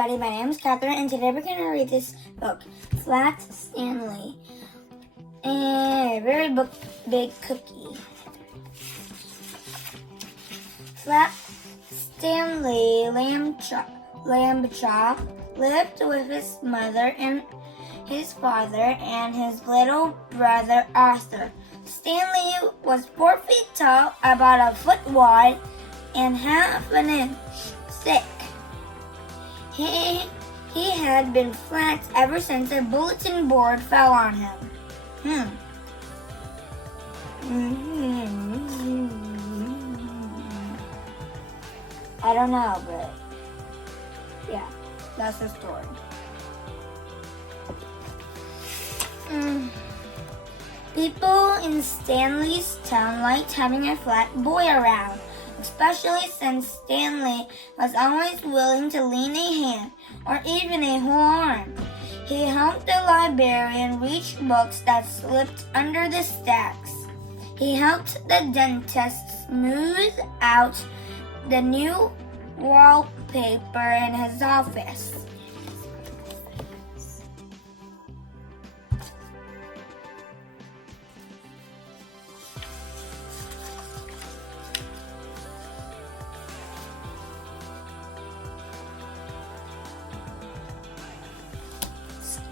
everybody. My name is Catherine, and today we're going to read this book, Flat Stanley. A very big cookie. Flat Stanley Lambchop lived with his mother and his father and his little brother Arthur. Stanley was 4 feet tall, about a foot wide, and half an inch thick. He had been flat ever since a bulletin board fell on him. I don't know, but yeah, that's the story. People in Stanley's town liked having a flat boy around, especially since Stanley was always willing to lend a hand or even a whole arm. He helped the librarian reach books that slipped under the stacks. He helped the dentist smooth out the new wallpaper in his office.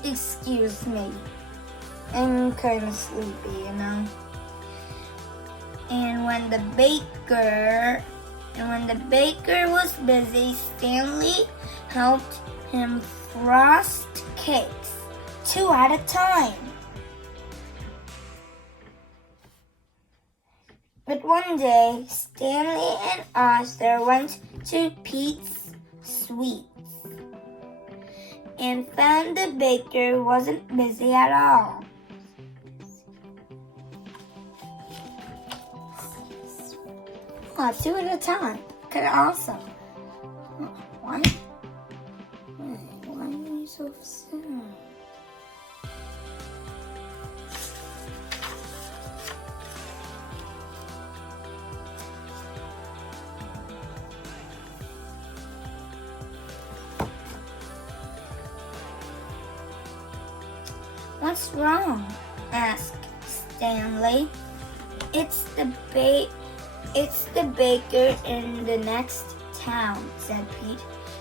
Excuse me, I'm kind of sleepy, And when the baker was busy, Stanley helped him frost cakes, 2 at a time. But one day, Stanley and Arthur went to Pete's Sweets and found the baker wasn't busy at all. Oh, 2 at a time. Kind of awesome. Why are you so sad? What's wrong? Asked Stanley. It's the baker in the next town, said Pete.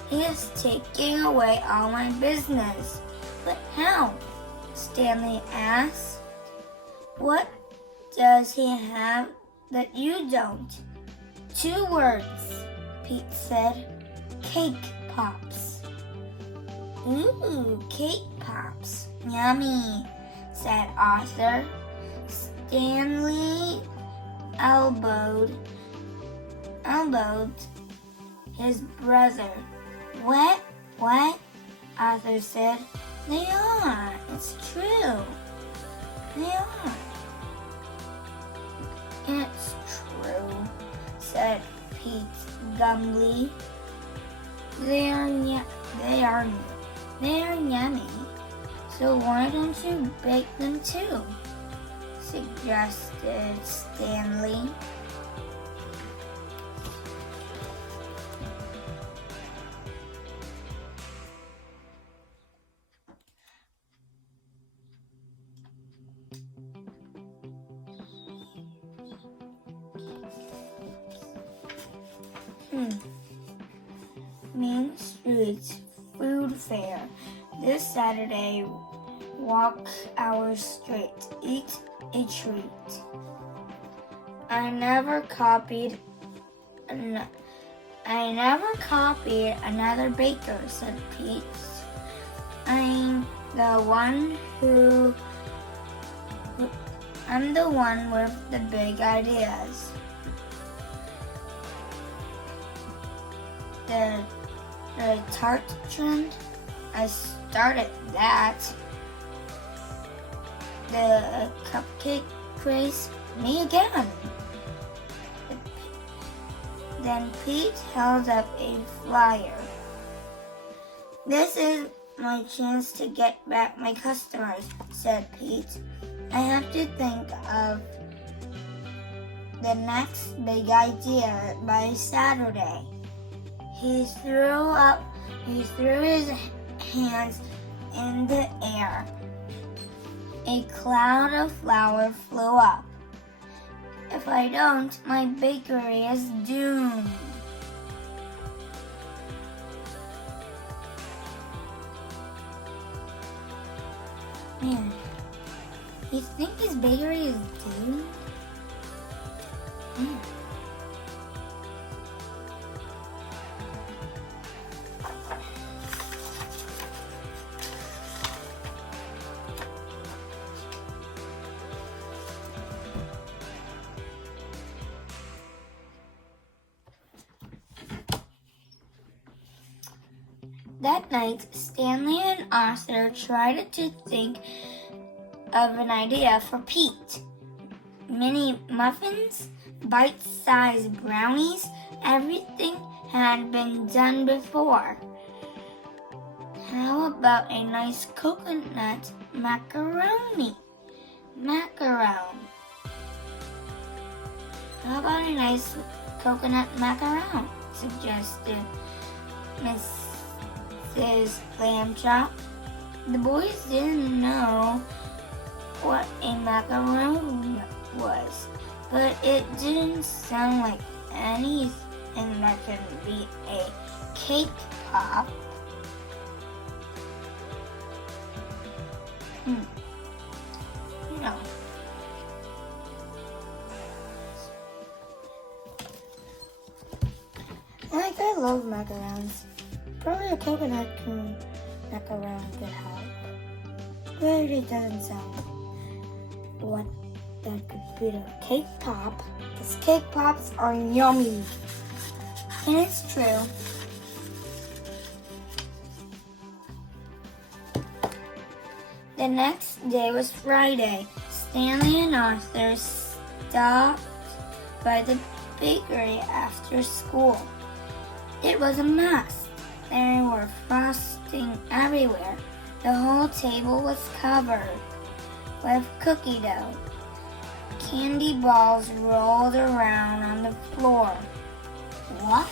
He is taking away all my business. But how? Stanley asked. What does he have that you don't? 2 words, Pete said. Cake pops. Ooh, cake pops. Yummy, said Arthur. Stanley elbowed his brother. What? Arthur said. They are. It's true. They are. It's true, said Pete glumly. They are yummy. So why don't you bake them too? Suggested Stanley. Main Street's food fair. This Saturday, walk our street, eat a treat. I never copied another baker, said Pete. I'm the one with the big ideas. The tart trend, I started that. The cupcake craze, me again. Then Pete held up a flyer. This is my chance to get back my customers, said Pete. I have to think of the next big idea by Saturday. He threw up He threw his hands in the air. A cloud of flour flew up. If I don't, my bakery is doomed. Man, you think his bakery is doomed? Man. That night, Stanley and Arthur tried to think of an idea for Pete. Mini muffins, bite-sized brownies, everything had been done before. How about a nice coconut macaroni? How about a nice coconut macaron? Suggested Mrs. Lambchop. The boys didn't know what a macaron was, but it didn't sound like anything that could be a cake pop. No. Like, I love macarons. Probably a coconut macaron could help. But it doesn't sound what that could be a cake pop. Because cake pops are yummy. And it's true. The next day was Friday. Stanley and Arthur stopped by the bakery after school. It was a mess. There were frosting everywhere. The whole table was covered with cookie dough. Candy balls rolled around on the floor. What?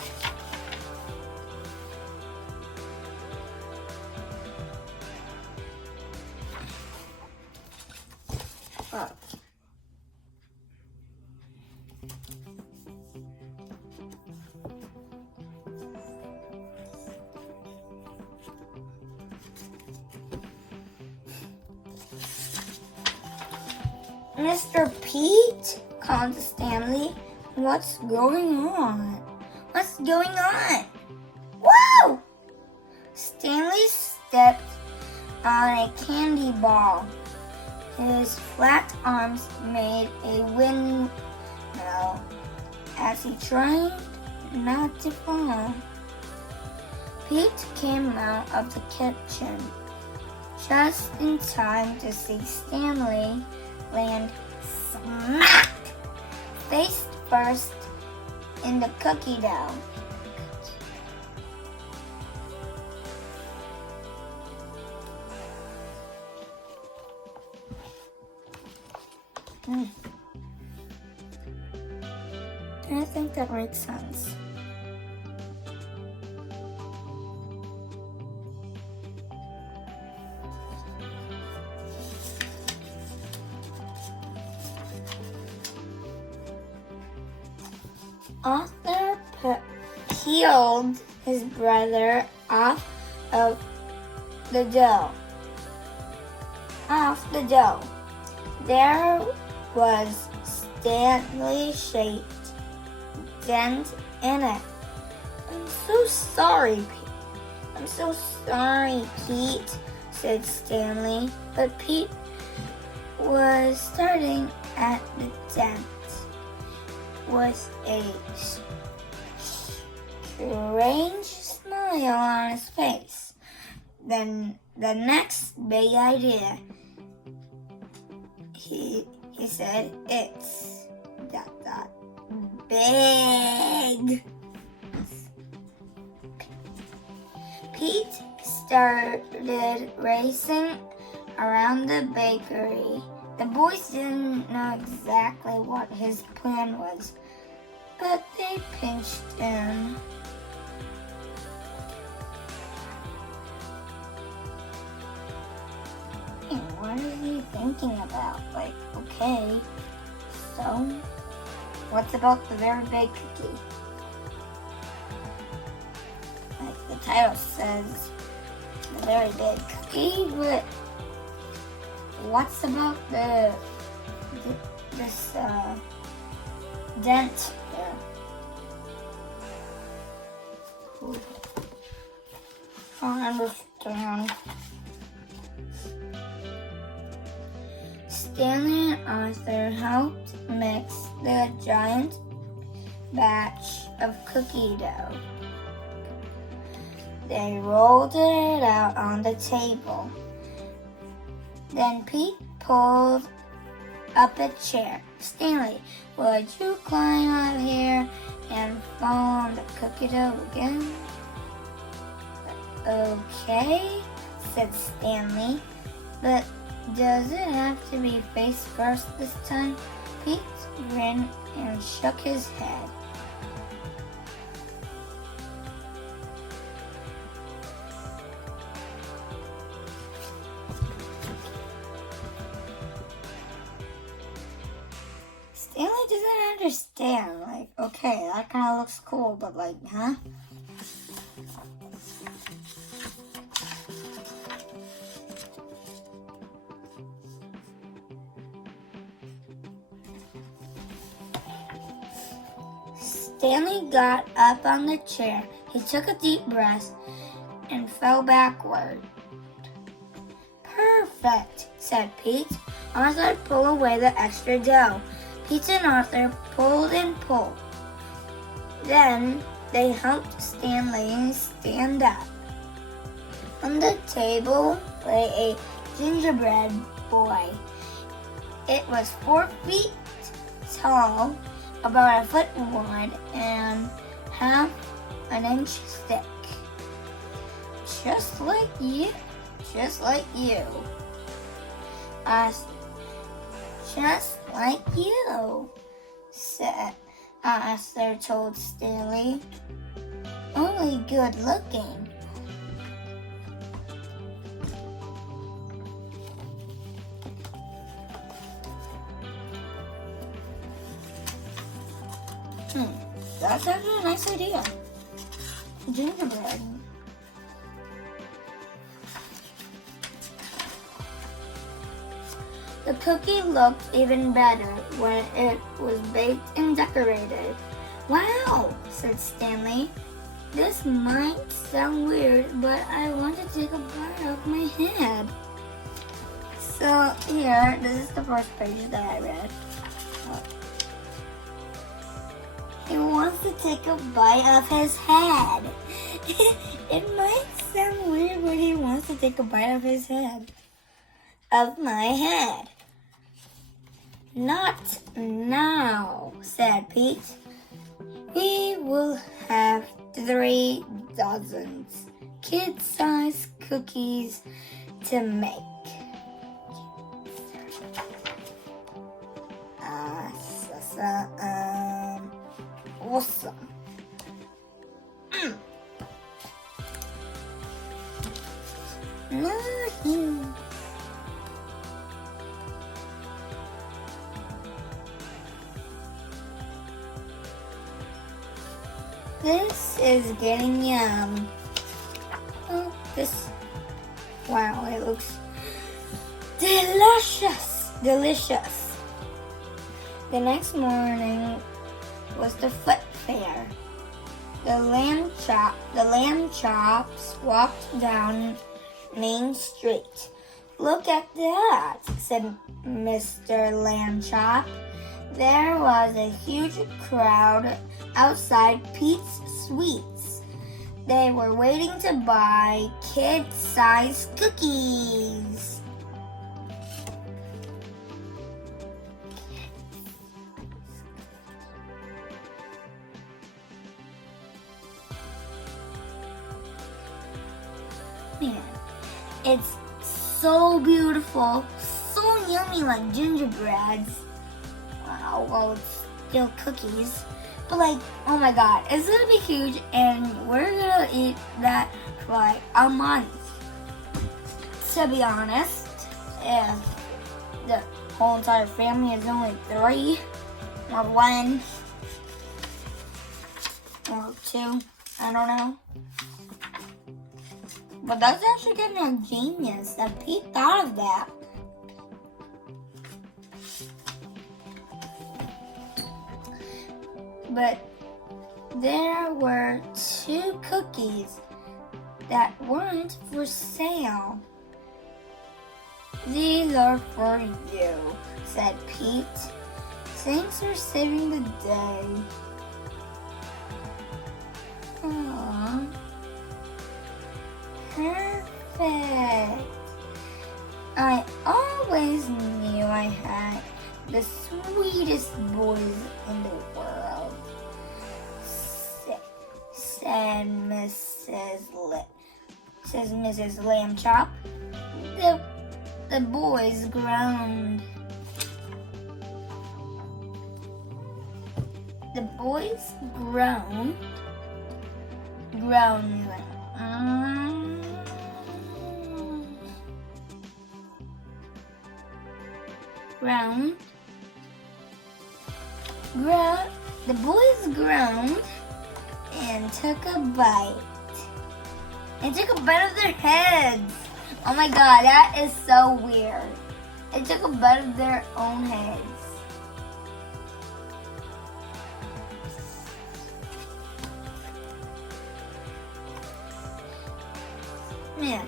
Oh. Mr. Pete, called Stanley. What's going on? What's going on? Whoa! Stanley stepped on a candy ball. His flat arms made a windmill as he tried not to fall. Pete came out of the kitchen just in time to see Stanley land smack face first in the cookie dough. I think that makes sense. Arthur peeled his brother off the dough. There was Stanley-shaped dent in it. I'm so sorry, Pete, said Stanley. But Pete was starting at the dent with a strange smile on his face. Then the next big idea, he said, it's ... big. Pete started racing around the bakery. The boys didn't know exactly what his plan was, but they pinched in. What is he thinking about? Like, okay, so what's about the very big cookie? Like the title says, the very big cookie, but what's about this dent there? I understand. Stanley and Arthur helped mix the giant batch of cookie dough. They rolled it out on the table. Then Pete pulled up a chair. Stanley, would you climb up here and fall on the cookie dough again? Okay, said Stanley, but does it have to be face first this time? Pete grinned and shook his head. Stanley doesn't understand. Like, okay, that kind of looks cool, but like, huh? Stanley got up on the chair. He took a deep breath and fell backward. Perfect, said Pete. Arthur pulled away the extra dough. Pete and Arthur pulled and pulled. Then they helped Stanley stand up. On the table lay a gingerbread boy. It was 4 feet tall, about a foot wide, and half an inch thick. Just like you. Just like you. Just like you, said Arthur told Stanley. Only good looking. That's actually a nice idea. Gingerbread. The cookie looked even better when it was baked and decorated. Wow, said Stanley. This might sound weird, but I want to take a bite of my head. So here, this is the first page that I read. He wants to take a bite of his head. It might sound weird, but he wants to take a bite of his head. Of my head. Not now, said Pete. We will have 3 dozens kid-sized cookies to make. Awesome. This is getting yum. Oh, wow, it looks delicious. Delicious. The next morning was the foot fair. The lamb chops walked down Main Street. Look at that, said Mr. Lamb Chop. There was a huge crowd outside Pete's Sweets. They were waiting to buy kid-sized cookies. Man, it's so beautiful, so yummy, like gingerbreads. Wow, well, it's still cookies. But like, oh my god, it's gonna be huge, and we're gonna eat that for like a month. To be honest, if the whole entire family is only 3 or 1 or 2. I don't know. But that's actually kind of genius that Pete thought of that. But there were 2 cookies that weren't for sale. "These are for you," said Pete. "Thanks for saving the day." Aww. Perfect. I always knew I had the sweetest boys in the world, said Mrs. Lamb Chop. The boys groaned. The boys groaned. Like, The boys groaned and took a bite. They took a bite of their heads. Oh my god, that is so weird. They took a bite of their own heads. Man,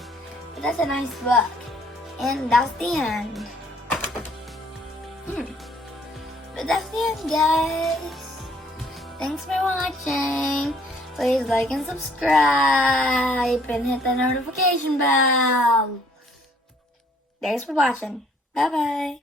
but that's a nice book. And that's the end. But that's the end, guys. Thanks for watching. Please like and subscribe and hit the notification bell. Thanks for watching. Bye-bye.